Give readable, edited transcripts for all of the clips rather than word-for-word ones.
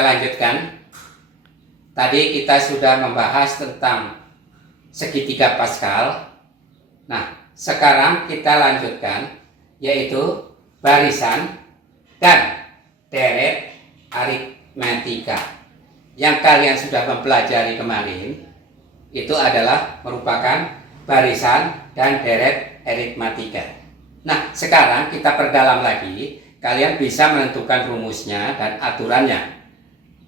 kita lanjutkan. Tadi kita sudah membahas tentang segitiga Pascal. Nah, sekarang kita lanjutkan, yaitu barisan dan deret aritmetika. Yang kalian sudah mempelajari kemarin, itu adalah merupakan barisan dan deret aritmetika. Nah, sekarang kita perdalam lagi. Kalian bisa menentukan rumusnya dan aturannya.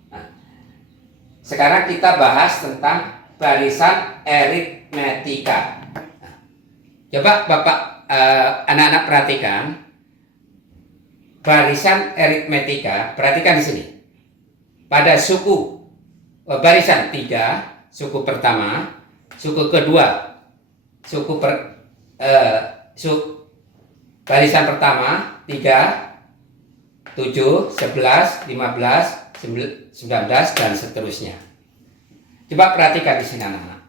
Nah, sekarang kita bahas tentang barisan aritmetika. Nah, coba Bapak anak-anak perhatikan barisan aritmetika. Perhatikan di sini. Pada suku barisan 3, suku pertama, suku kedua, barisan pertama 3, 7, 11, 15, 19 dan seterusnya. Coba perhatikan di sini anak-anak.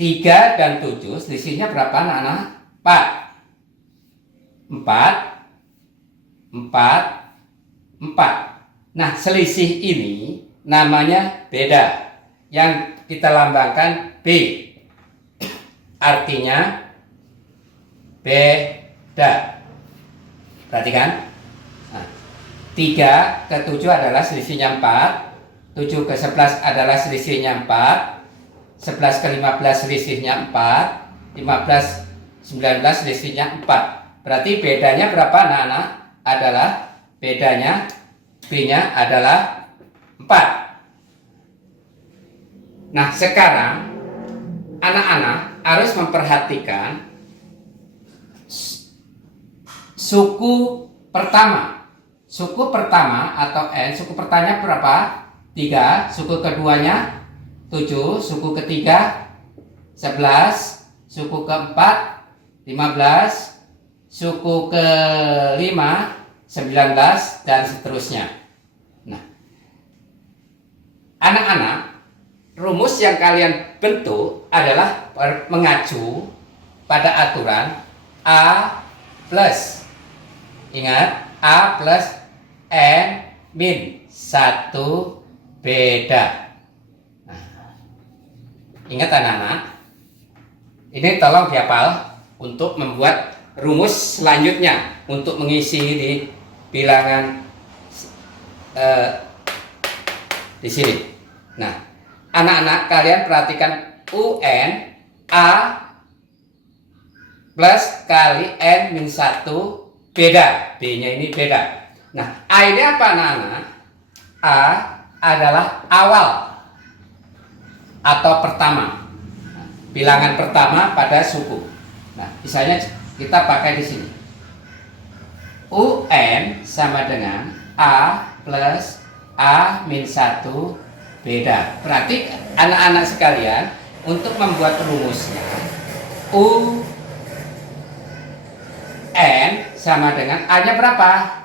3 dan 7 selisihnya berapa anak-anak? 4. 4. Nah, selisih ini namanya beda. Yang kita lambangkan B. Artinya beda. Perhatikan. 3 ke 7 adalah selisihnya 4, 7 ke 11 adalah selisihnya 4, 11 ke 15 selisihnya 4, 15, 19 selisihnya 4. Berarti bedanya berapa anak-anak? Adalah bedanya B-nya adalah 4. Nah, sekarang anak-anak harus memperhatikan suku pertama. Suku pertama atau N, suku pertamanya berapa? 3, suku keduanya 7, suku ketiga 11, suku keempat 15, suku kelima 19 dan seterusnya. Nah, anak-anak, rumus yang kalian bentuk adalah mengacu pada aturan A plus. Ingat, A plus N min 1 beda. Nah, ingat anak-anak, ini tolong dihafal untuk membuat rumus selanjutnya untuk mengisi di bilangan di sini. Nah, anak-anak kalian perhatikan UN A plus kali N min 1 beda. B-nya ini beda. Nah, A ini apa anak-anak? A adalah awal atau pertama. Nah, bilangan pertama pada suku. Nah, misalnya kita pakai di sini. UN sama dengan A plus A min 1 beda. Berarti anak-anak sekalian, untuk membuat rumusnya UN sama dengan A-nya berapa?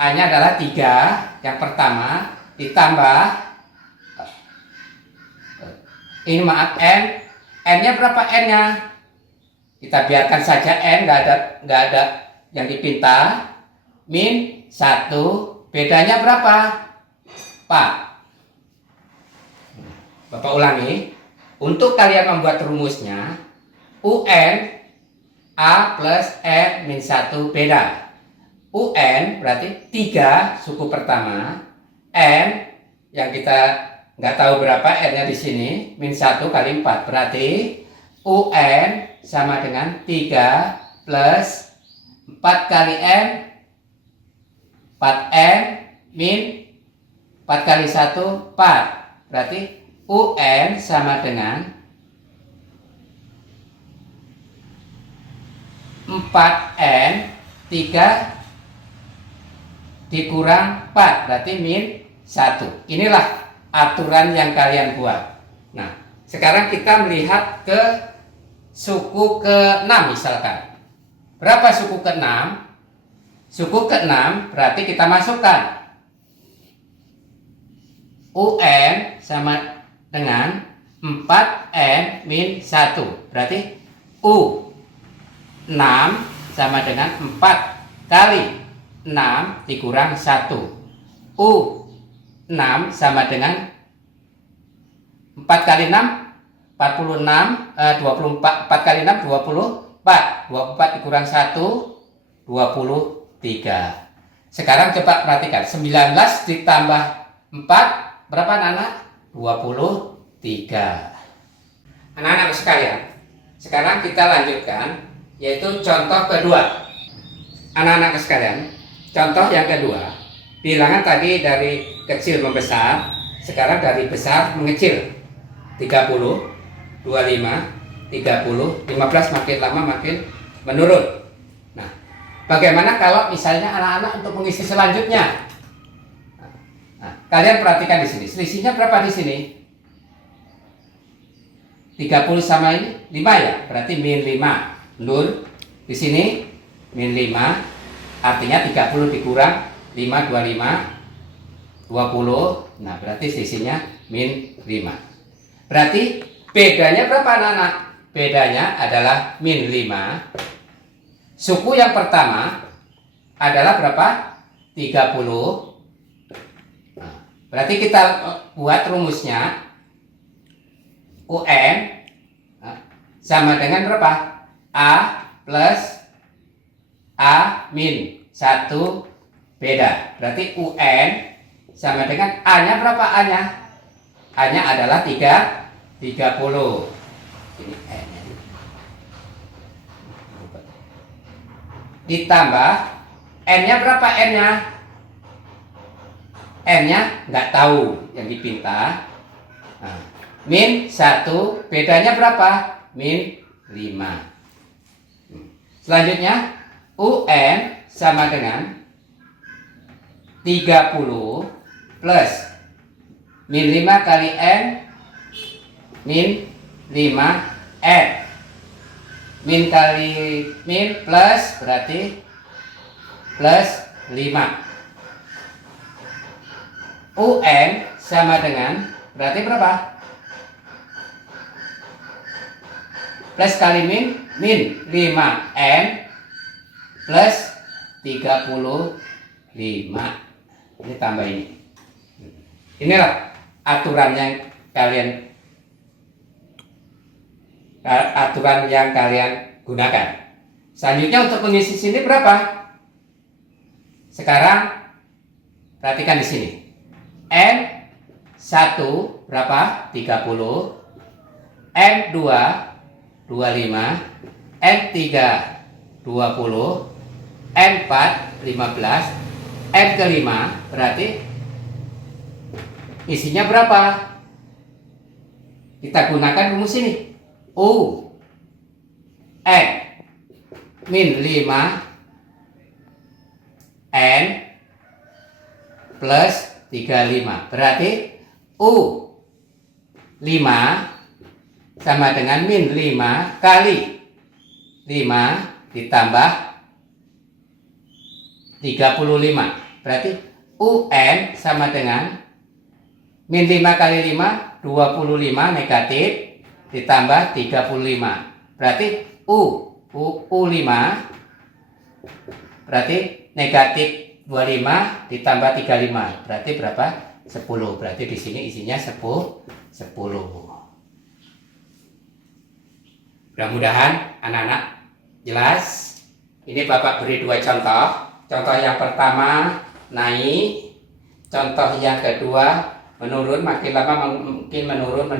A-nya adalah 3 yang pertama, ditambah ini maaf N. N-nya berapa N-nya? Kita biarkan saja N, nggak ada yang dipinta. Min 1, bedanya berapa? 4. Bapak ulangi. Untuk kalian membuat rumusnya, UN A plus N min 1 beda. UN berarti 3 suku pertama, N yang kita nggak tahu berapa N-nya di sini, min 1 kali 4. Berarti UN sama dengan 3 plus 4 kali N, 4N min 4 kali 1, 4. Berarti UN sama dengan 4N 3 dikurang 4, berarti min 1. Inilah aturan yang kalian buat. Nah, sekarang kita melihat ke suku ke-6 misalkan. Berapa suku ke-6? Suku ke-6 berarti kita masukkan UN sama dengan 4N min 1. Berarti U6 sama dengan 4 kali 6 dikurang 1. U6 6 sama dengan 4 kali 6 46, 24, 4 kali 6 24, 24 dikurang 1 23. Sekarang coba perhatikan, 19 ditambah 4 berapa anak-anak? 23. Anak-anak sekalian, sekarang kita lanjutkan, yaitu contoh kedua. Anak-anak sekalian, contoh yang kedua, bilangan tadi dari kecil membesar, sekarang dari besar mengecil. 30, 25, 30, 15 makin lama makin menurun. Nah, bagaimana kalau misalnya anak-anak untuk mengisi selanjutnya? Nah, kalian perhatikan di sini, selisihnya berapa di sini? 30 sama ini 5 ya, berarti min 5. Nur di sini min 5, artinya 30 dikurang 5, 25, 20. Nah, berarti selisihnya min 5. Berarti bedanya berapa anak-anak? Bedanya adalah min 5. Suku yang pertama adalah berapa? 30. Nah, berarti kita buat rumusnya UN sama dengan berapa? A plus A min 1 beda. Berarti UN sama dengan A-nya berapa A-nya? A-nya adalah 30. Ini N-nya. Ditambah N-nya berapa N-nya? N-nya nggak tahu yang dipinta. Nah, min 1 bedanya berapa? Min 5. Selanjutnya UN sama dengan 30 plus min 5 kali N min 5N. Min kali min plus berarti plus 5. UN sama dengan berarti berapa? Plus kali min, min 5N plus 35. Ini tambah ini. Inilah aturan yang kalian gunakan. Selanjutnya untuk mengisi sini berapa? Sekarang perhatikan di sini. N1 berapa? 30. N2 25. N3 20. N4 15. N kelima berarti isinya berapa? Kita gunakan rumus ini. U N min 5 N plus 35. Berarti U 5 sama dengan min 5 kali 5 ditambah 35. Berarti UN sama dengan min 5 kali 5 25 negatif ditambah 35. Berarti U5 berarti negatif 25 ditambah 35. Berarti berapa? 10. Berarti di sini isinya 10. Mudah-mudahan anak-anak jelas. Ini Bapak beri 2 contoh. Contoh yang pertama naik, contoh yang kedua menurun, makin lama mungkin menurun.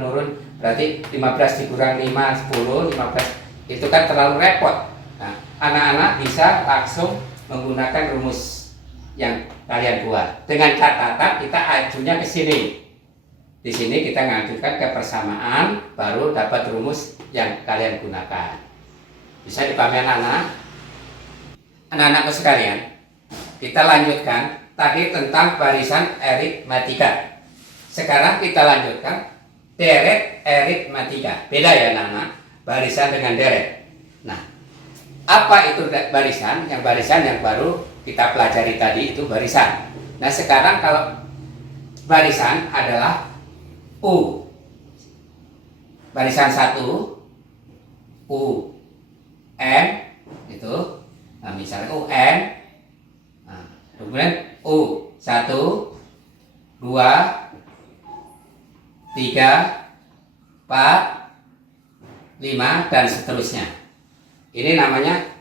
Berarti 15 dikurang 5 10, 15 itu kan terlalu repot. Nah, anak-anak bisa langsung menggunakan rumus yang kalian buat. Dengan catatan kita ajunya ke sini. Di sini kita ngajukan kebersamaan, baru dapat rumus yang kalian gunakan. Bisa dipahami anak-anak sekalian. Kita lanjutkan tadi tentang barisan aritmatika. Sekarang kita lanjutkan deret aritmatika. Beda ya anak-anak, barisan dengan deret. Nah, apa itu barisan? Yang barisan yang baru kita pelajari tadi itu barisan. Nah, sekarang kalau barisan adalah U. Barisan 1 U N itu. Nah, misalnya UN. Nah, kemudian U 1 2 3, 4, 5, dan seterusnya. Ini namanya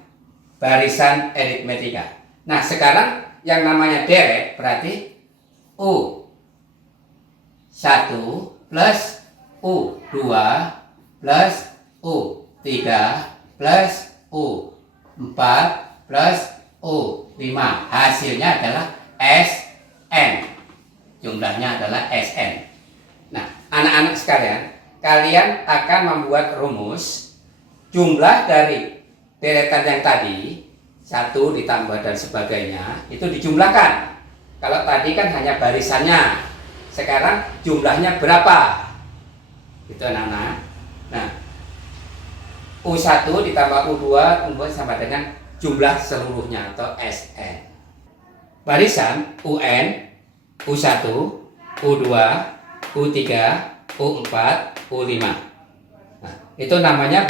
barisan aritmetika. Nah, sekarang yang namanya deret berarti U1 plus U2 plus U3 plus U4 plus U5. Hasilnya adalah Sn. Jumlahnya adalah Sn. Nah, anak-anak sekalian, kalian akan membuat rumus jumlah dari deretan yang tadi, 1 ditambah dan sebagainya, itu dijumlahkan. Kalau tadi kan hanya barisannya, sekarang jumlahnya berapa? Itu anak-anak. Nah, U1 ditambah U2 membuat sama dengan jumlah seluruhnya atau Sn. Barisan UN, U1, U2, U3, U4, U5. Nah, itu namanya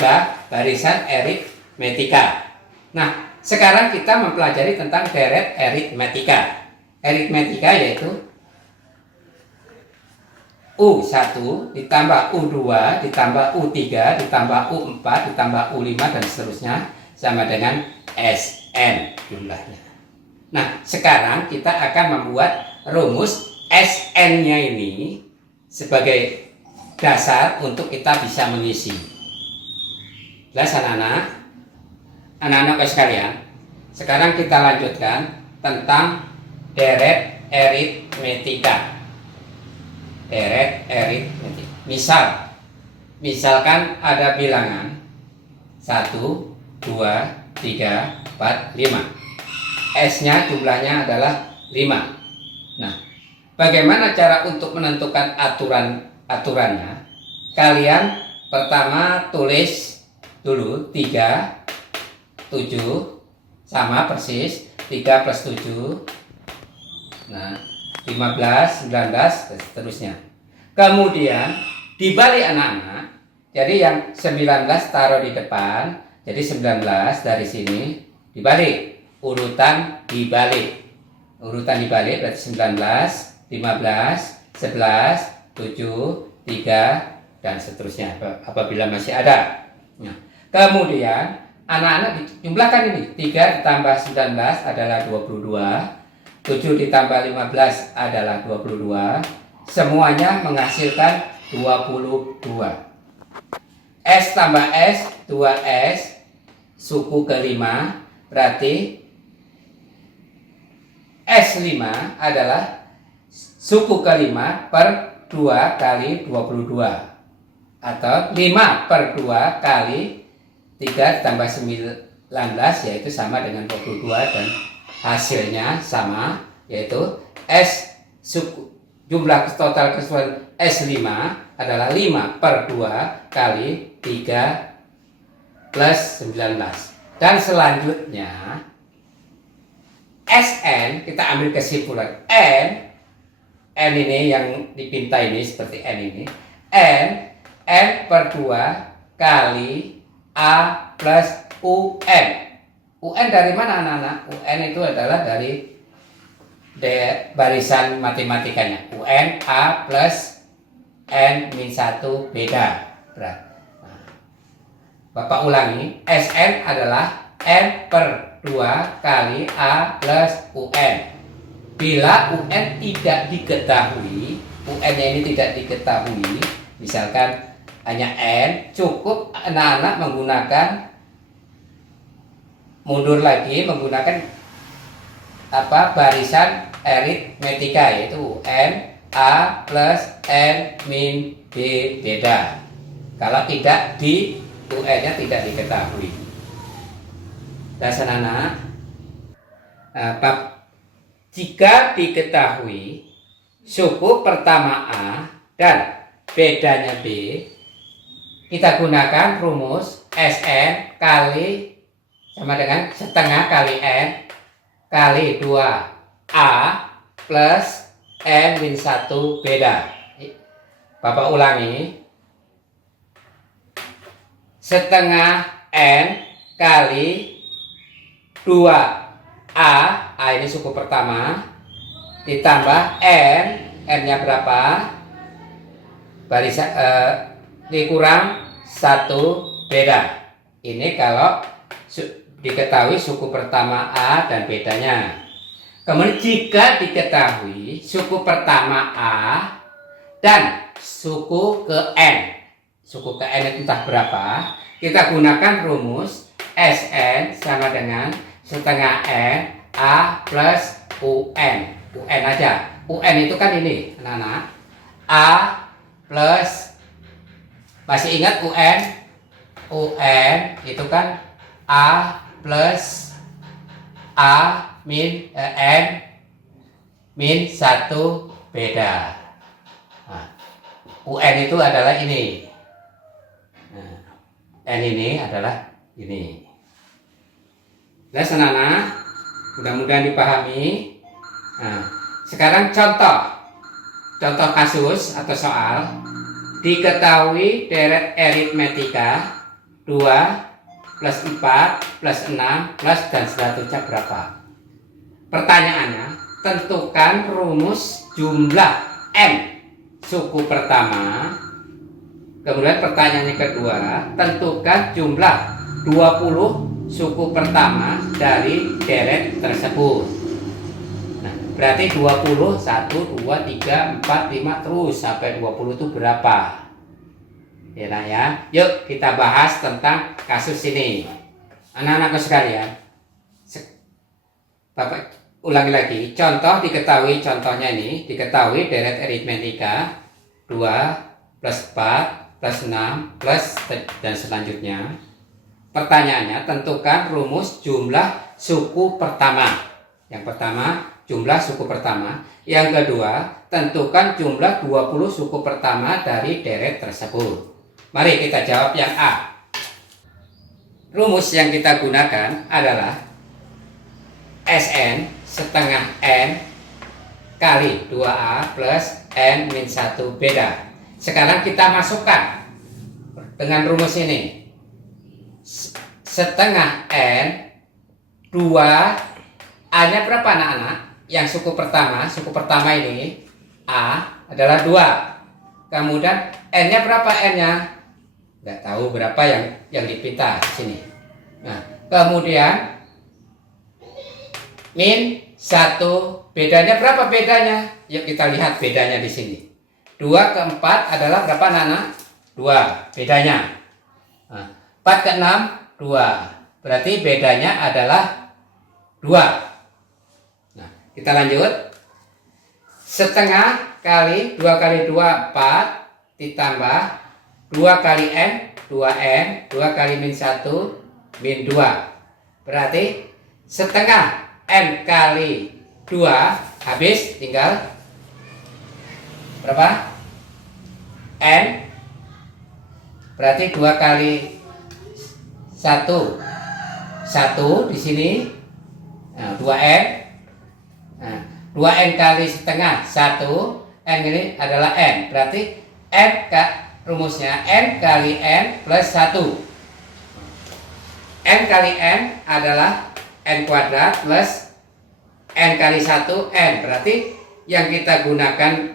barisan aritmetika. Nah, sekarang kita mempelajari tentang deret aritmetika. Aritmetika yaitu U1 ditambah U2 ditambah U3 ditambah U4 ditambah U5 dan seterusnya sama dengan Sn jumlahnya. Nah, sekarang kita akan membuat rumus Sn-nya ini sebagai dasar untuk kita bisa mengisi. Jelas anak-anak? Anak-anak sekalian, sekarang kita lanjutkan tentang deret aritmetika. Deret aritmetika. Misalkan ada bilangan 1, 2, 3, 4, 5. S-nya jumlahnya adalah 5. Nah, bagaimana cara untuk menentukan aturannya? Kalian pertama tulis dulu 3, 7 sama persis 3 plus 7. Nah, 15, 19 dan seterusnya. Kemudian dibalik anak-anak. Jadi yang 19 taruh di depan. Jadi 19 dari sini dibalik. Urutan dibalik berarti 19, 15, 11, 7, 3 dan seterusnya apabila masih ada. Nah, kemudian anak-anak dijumlahkan ini. 3 ditambah 19 adalah 22, 7 ditambah 15 adalah 22. Semuanya menghasilkan 22. S tambah S 2S suku kelima berarti S5 adalah suku kelima per 2 kali 22 atau 5 per 2 kali 3 tambah 19 yaitu sama dengan 22 dan hasilnya sama yaitu S suku jumlah total keseluruhan S5 adalah 5 per 2 kali 3 plus 19 dan selanjutnya Sn kita ambil kesimpulan N ini yang dipinta ini seperti N ini N per 2 kali A plus UN. UN dari mana anak-anak? UN itu adalah dari barisan matematikanya. UN A plus N min 1 beda berat. Nah, Bapak ulangi, Sn adalah N per 2 kali A plus UN. Bila UN tidak diketahui, UN-nya ini tidak diketahui, misalkan hanya N, cukup anak-anak menggunakan mundur lagi menggunakan barisan aritmetika yaitu N A plus N min B beda. Kalau tidak UN-nya tidak diketahui. Dasar anak, jika diketahui suku pertama A dan bedanya B, kita gunakan rumus Sn kali sama dengan setengah kali N kali 2A plus N min 1 beda. Bapak ulangi, setengah N kali 2A, A ini suku pertama, ditambah N, N-nya berapa? barisan dikurang 1 beda. Ini kalau diketahui suku pertama A dan bedanya. Kemudian jika diketahui suku pertama A dan suku ke N, suku ke N itu entah berapa, kita gunakan rumus Sn sama dengan setengah N A plus UN. UN aja. UN itu kan ini, anak-anak. A plus, masih ingat UN? UN itu kan A plus A min N min 1 beda. Nah, UN itu adalah ini. Nah, N ini adalah ini. Nah, anak-anak, mudah-mudahan dipahami. Nah, sekarang contoh kasus atau soal. Diketahui deret aritmetika 2 plus 4 plus 6 plus dan selanjutnya berapa. Pertanyaannya, tentukan rumus jumlah N suku pertama. Kemudian pertanyaan yang kedua, tentukan jumlah 20 suku pertama dari deret tersebut. Nah, berarti 20, 1, 2, 3, 4, 5 terus sampai 20 itu berapa? Ya, nah ya. Yuk kita bahas tentang kasus ini. Anak-anakku sekalian, Bapak ulangi lagi. Contoh diketahui, contohnya ini diketahui deret aritmetika 2 plus 4 plus 6 plus dan selanjutnya. Pertanyaannya, tentukan rumus jumlah suku pertama. Yang pertama, jumlah suku pertama. Yang kedua, tentukan jumlah 20 suku pertama dari deret tersebut. Mari kita jawab yang A. Rumus yang kita gunakan adalah Sn setengah N kali 2A plus N min 1 beda. Sekarang kita masukkan dengan rumus ini. Setengah N 2 A-nya berapa anak-anak? Yang suku pertama ini A adalah 2. Kemudian N-nya berapa N-nya? Nggak tahu berapa yang dipinta di sini. Nah, kemudian min 1, bedanya berapa bedanya? Yuk kita lihat bedanya di sini. 2 ke 4 adalah berapa anak-anak? 2 bedanya. Nah, 4 ke 6 2. Berarti bedanya adalah 2. Nah, kita lanjut. Setengah kali 2 kali 2 4 ditambah 2 kali N 2N 2 kali min 1 min 2. Berarti setengah N kali 2 habis, tinggal berapa? N. Berarti 2 kali 1 1 di sini. Nah, 2N. Nah, 2N kali setengah 1, N ini adalah N. Berarti N rumusnya N kali N plus 1. N kali N adalah N kuadrat plus N kali 1 N. Berarti yang kita gunakan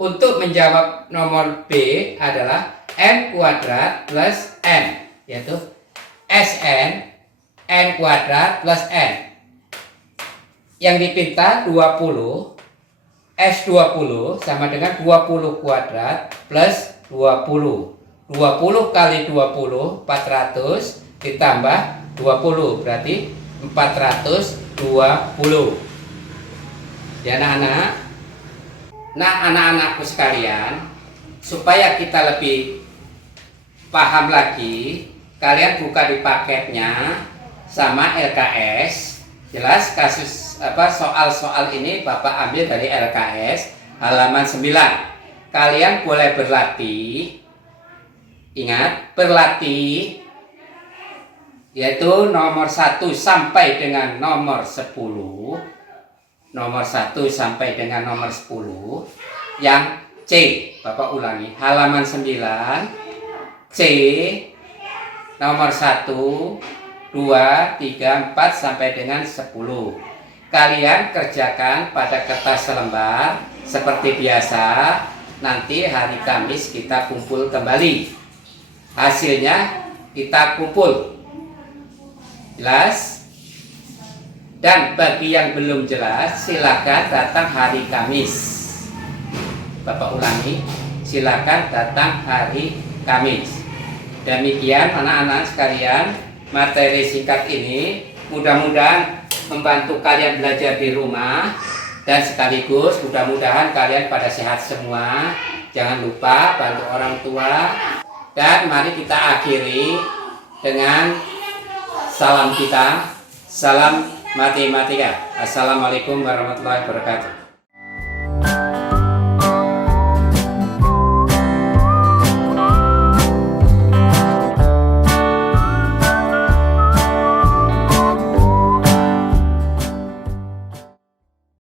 untuk menjawab nomor B adalah N kuadrat plus N, yaitu Sn N kuadrat plus N. Yang dipinta 20, S20 sama dengan 20 kuadrat plus 20. 20 kali 20 400 ditambah 20 berarti 420. Ya anak-anak. Nah, anak-anakku sekalian, supaya kita lebih paham lagi, kalian buka di paketnya sama LKS. Jelas kasus soal-soal ini Bapak ambil dari LKS halaman 9. Kalian boleh berlatih. Ingat, berlatih yaitu nomor 1 sampai dengan nomor 10. Nomor 1 sampai dengan nomor 10. Yang C, Bapak ulangi, halaman 9. C nomor 1, 2, 3, 4 sampai dengan 10. Kalian kerjakan pada kertas selembar seperti biasa. nanti hari Kamis kita kumpul kembali. Hasilnya kita kumpul. Jelas? Dan bagi yang belum jelas, silakan datang hari Kamis. Bapak ulangi, silakan datang hari Kamis. Demikian anak-anak sekalian, materi singkat ini mudah-mudahan membantu kalian belajar di rumah, dan sekaligus mudah-mudahan kalian pada sehat semua. Jangan lupa bantu orang tua. Dan mari kita akhiri dengan salam kita, salam matematika. Assalamualaikum warahmatullahi wabarakatuh.